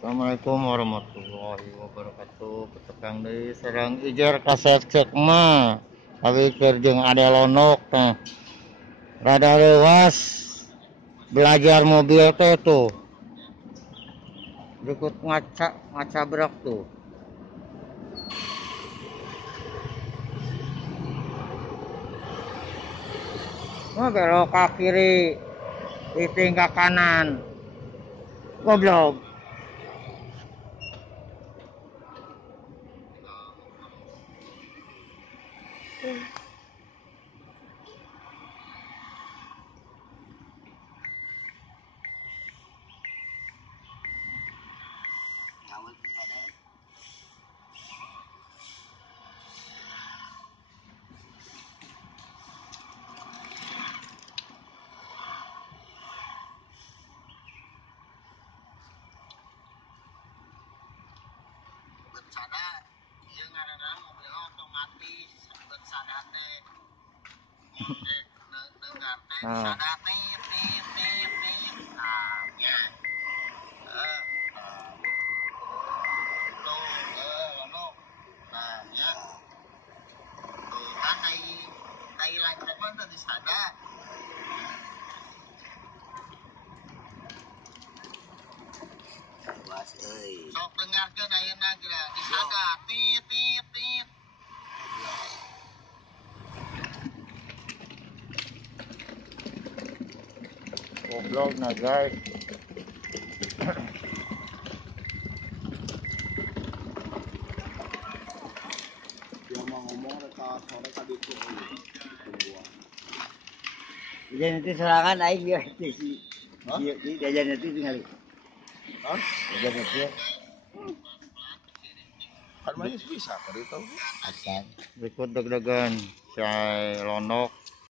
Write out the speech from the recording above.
Assalamualaikum warahmatullahi wabarakatuh. Petekang deui sareng Ijer kaset cek mah. Abi keur jeung Ade Lonok teh. Rada leuwas belajar mobil teh tuh. Berikut ngaca berak tuh. Mau belok ke kiri, titing ke kanan. Goblok. Bersada, ieu ngaranna mobil otomatis, bersada teh. Dengar teh, bersada tip tip tip tip. Nah, nya. Tuh, lonok. Nah, nya. Tuh, kan ai lancar mah teh disada. Was euy. Sok dengarkeun ayeuna geura disada tit tit tit. Goblok nah guys. Dia mau ngomong reka sore ka ditu tungguan. Jadi nanti serangan aing ya si jajan nanti tinggal. Hah? Jajan nanti Kan mah bisa ka ditu. akan. Berikut deg-degan si Lonok